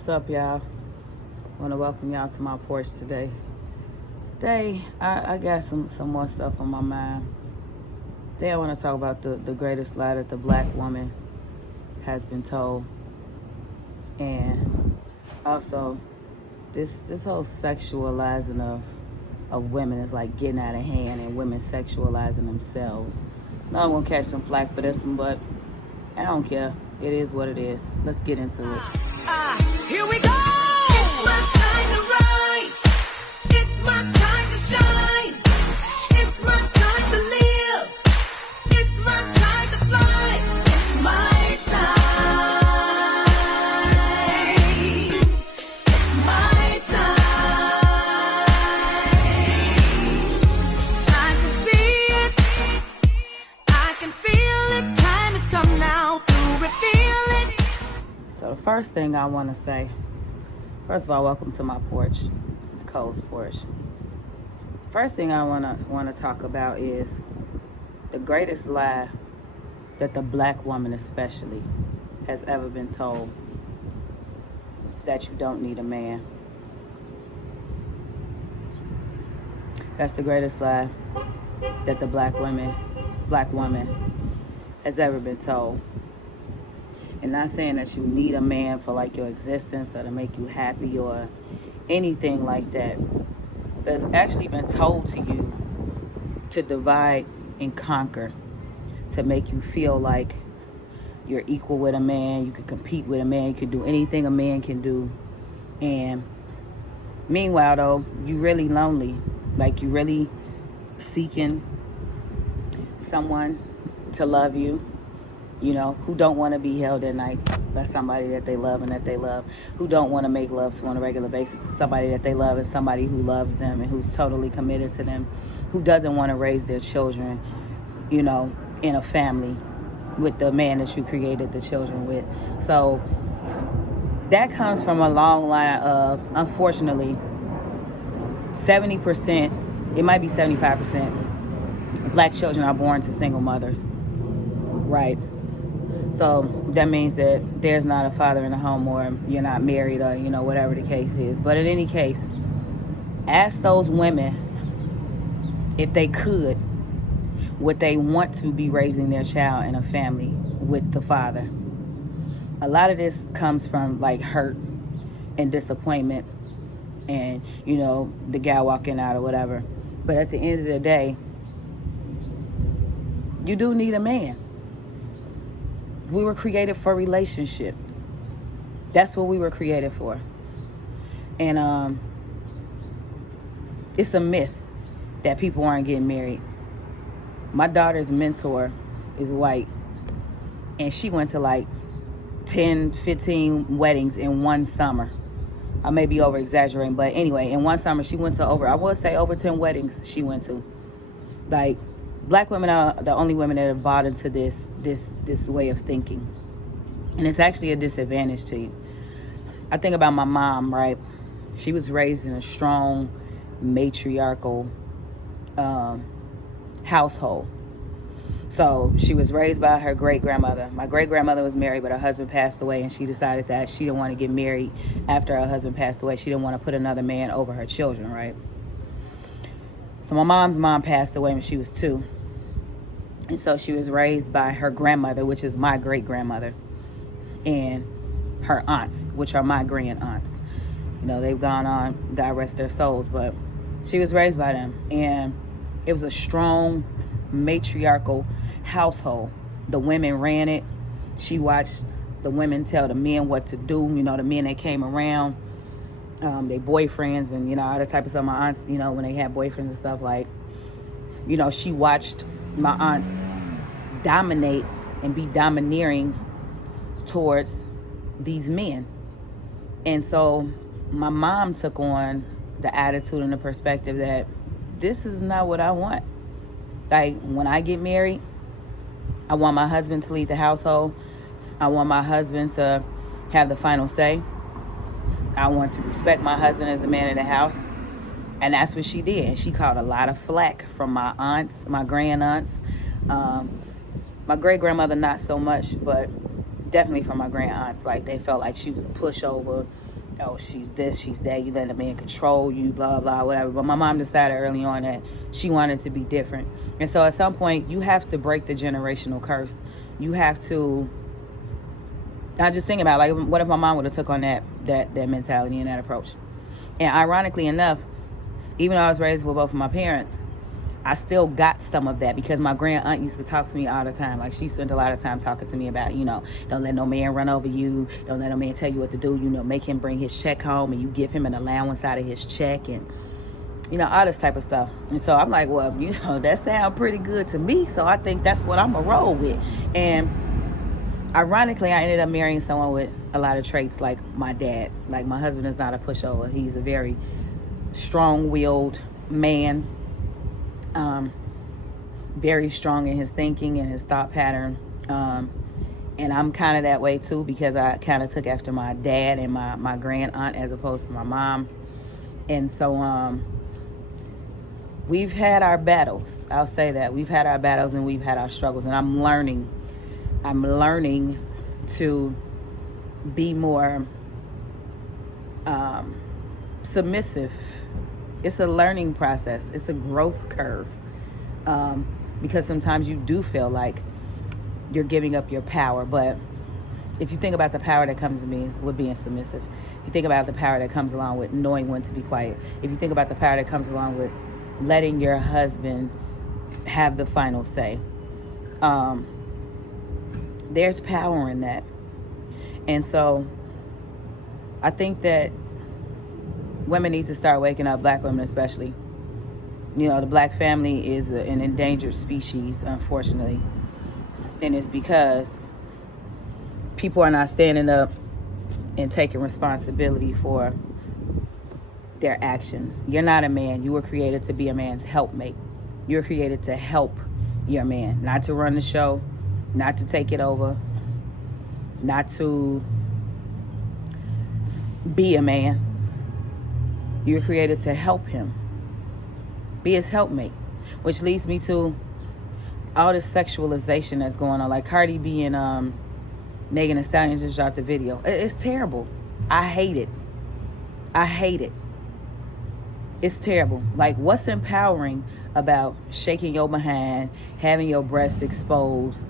What's up, y'all? I want to welcome y'all to my porch today. Today, I got some more stuff on my mind. Today, I want to talk about the greatest lie that the black woman has been told. And also, this whole sexualizing of women is like getting out of hand, and women sexualizing themselves. Now I'm going to catch some flack for this one, but I don't care. It is what it is. Let's get into it. Here we go! It's my time to rise. It's my time to shine. It's my time to live. It's my time to fly. It's my time. It's my time. I can see it. I can feel it. Time has come now to reveal it. So the first thing I want to say, first of all, welcome to my porch. This is Cole's porch. First thing I want to talk about is the greatest lie that the black woman especially has ever been told is that you don't need a man. That's the greatest lie that the black woman has ever been told. And not saying that you need a man for like your existence or to make you happy or anything like that. But it's actually been told to you to divide and conquer, to make you feel like you're equal with a man, you can compete with a man, you can do anything a man can do. And meanwhile though, you really lonely, like you really seeking someone to love you, you know, who don't want to be held at night by somebody that they love and that they love, who don't want to make love to on a regular basis to somebody that they love and somebody who loves them and who's totally committed to them, who doesn't want to raise their children, you know, in a family with the man that you created the children with. So that comes from a long line of, unfortunately, 70%, it might be 75%, black children are born to single mothers, right? So that means that there's not a father in the home, or you're not married, or, you know, whatever the case is. But in any case, ask those women if they could, would they want to be raising their child in a family with the father? A lot of this comes from like hurt and disappointment and, you know, the guy walking out or whatever. But at the end of the day, you do need a man. We were created for relationship. That's what we were created for. And it's a myth that people aren't getting married. My daughter's mentor is white, and she went to like 10, 15 weddings in one summer. I may be over exaggerating, but anyway, in one summer she went to over 10 weddings she went to. Like, black women are the only women that have bought into this way of thinking. And it's actually a disadvantage to you. I think about my mom, right? She was raised in a strong matriarchal household. So she was raised by her great-grandmother. My great-grandmother was married, but her husband passed away, and she decided that she didn't want to get married after her husband passed away. She didn't want to put another man over her children, right? So my mom's mom passed away when she was 2. And so she was raised by her grandmother, which is my great-grandmother, and her aunts, which are my grand-aunts. You know, they've gone on, God rest their souls, but she was raised by them. And it was a strong matriarchal household. The women ran it. She watched the women tell the men what to do, you know, the men that came around. Their boyfriends and, you know, all that type of stuff. My aunts, you know, when they had boyfriends and stuff, like, you know, she watched my aunts dominate and be domineering towards these men. And so my mom took on the attitude and the perspective that this is not what I want. Like, when I get married, I want my husband to lead the household. I want my husband to have the final say. I want to respect my husband as the man of the house. And that's what she did. And she caught a lot of flack from my aunts, my grand aunts. My great-grandmother, not so much. But definitely from my grand aunts. Like, they felt like she was a pushover. Oh, she's this, she's that. You let a man control you, blah, blah, whatever. But my mom decided early on that she wanted to be different. And so at some point, you have to break the generational curse. You have to... I just think about, like, what if my mom would have took on that mentality and that approach? And ironically enough, even though I was raised with both of my parents, I still got some of that because my grand aunt used to talk to me all the time. Like, she spent a lot of time talking to me about, don't let no man run over you. Don't let no man tell you what to do. Make him bring his check home and you give him an allowance out of his check and, all this type of stuff. And so I'm like, well, that sounds pretty good to me. So I think that's what I'm going to roll with. And ironically, I ended up marrying someone with a lot of traits like my dad. Like, my husband is not a pushover. He's a very strong-willed man. Very strong in his thinking and his thought pattern. And I'm kind of that way too, because I kind of took after my dad and my grand aunt as opposed to my mom. And so we've had our battles. I'll say that. We've had our battles and we've had our struggles. And I'm learning to be more submissive. It's a learning process. It's a growth curve. Because sometimes you do feel like you're giving up your power. But if you think about the power that comes with being submissive, if you think about the power that comes along with knowing when to be quiet, if you think about the power that comes along with letting your husband have the final say, there's power in that. And so I think that women need to start waking up, black women especially. The black family is an endangered species, unfortunately. And it's because people are not standing up and taking responsibility for their actions. You're not a man. You were created to be a man's helpmate. You're created to help your man, not to run the show, not to take it over, not to be a man. You're created to help him. Be his helpmate. Which leads me to all this sexualization that's going on. Like Cardi B and Megan Thee Stallion just dropped a video. It's terrible. I hate it. It's terrible. Like, what's empowering about shaking your behind, having your breast exposed?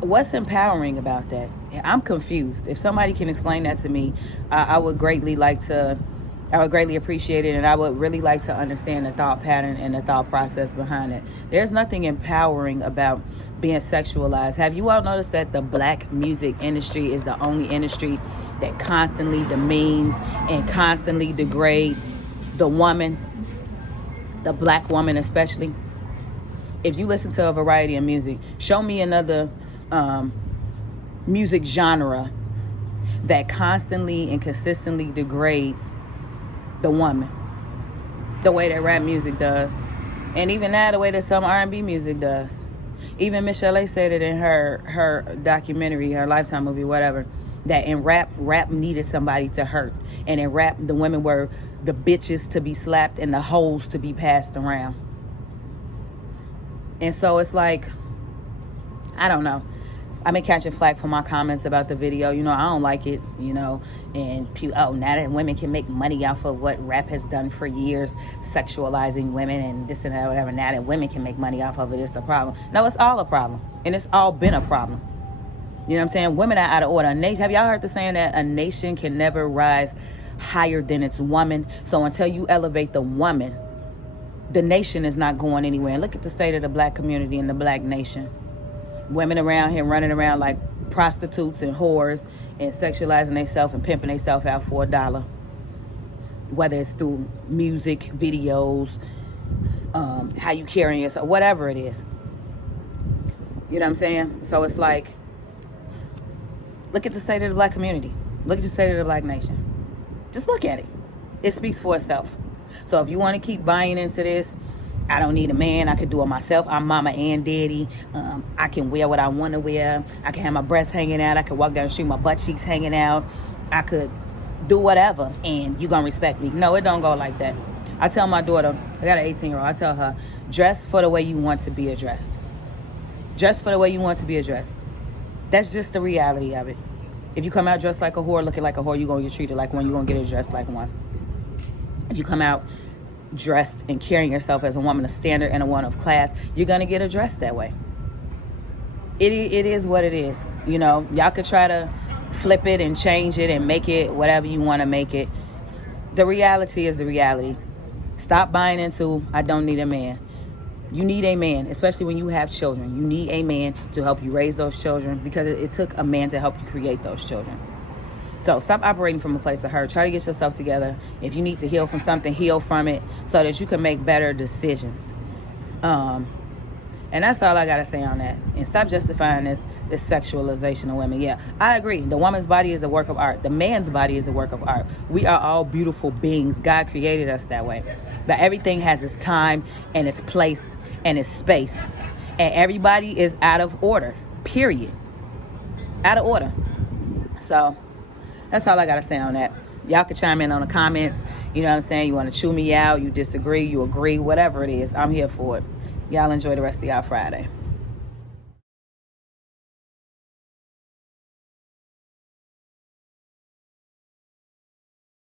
What's empowering about that? I'm confused. If somebody can explain that to me, I would greatly appreciate it, and I would really like to understand the thought pattern and the thought process behind it. There's nothing empowering about being sexualized. Have you all noticed that the black music industry is the only industry that constantly demeans and constantly degrades the woman, the black woman especially? If you listen to a variety of music, show me another music genre that constantly and consistently degrades the woman the way that rap music does, and even now the way that some R&B music does. Even Michelle said it in her documentary, her Lifetime movie, whatever, that in rap needed somebody to hurt, and in rap the women were the bitches to be slapped and the hoes to be passed around. And so it's like, I don't know. I've been catching flack for my comments about the video. I don't like it, and now that women can make money off of what rap has done for years, sexualizing women and this and that, whatever. Now that women can make money off of it, it's a problem. No, it's all a problem. And it's all been a problem. You know what I'm saying? Women are out of order. Have y'all heard the saying that a nation can never rise higher than its woman? So until you elevate the woman, the nation is not going anywhere. And look at the state of the black community and the black nation. Women around here running around like prostitutes and whores and sexualizing themselves and pimping themselves out for $1. Whether it's through music, videos, how you carrying yourself, whatever it is. You know what I'm saying? So it's like, look at the state of the black community. Look at the state of the black nation. Just look at it. It speaks for itself. So if you want to keep buying into this, I don't need a man. I could do it myself. I'm mama and daddy. I can wear what I want to wear. I can have my breasts hanging out. I can walk down the street, my butt cheeks hanging out. I could do whatever, and you going to respect me. No, it don't go like that. I tell my daughter, I got an 18-year-old, I tell her, dress for the way you want to be addressed. Dress for the way you want to be addressed. That's just the reality of it. If you come out dressed like a whore, looking like a whore, you're going to get treated like one. You're going to get dressed like one. If you come out dressed and carrying yourself as a woman of standard and a woman of class, you're going to get addressed that way. It is what it is. You know, y'all could try to flip it and change it and make it whatever you want to make it. The reality is the reality. Stop buying into, I don't need a man. You need a man, especially when you have children. You need a man to help you raise those children, because it took a man to help you create those children. So stop operating from a place of hurt. Try to get yourself together. If you need to heal from something, heal from it so that you can make better decisions. And that's all I got to say on that. And stop justifying this sexualization of women. Yeah, I agree. The woman's body is a work of art. The man's body is a work of art. We are all beautiful beings. God created us that way. But everything has its time and its place and its space. And everybody is out of order, period. Out of order. So that's all I got to say on that. Y'all can chime in on the comments. You know what I'm saying? You want to chew me out, you disagree, you agree, whatever it is. I'm here for it. Y'all enjoy the rest of y'all Friday.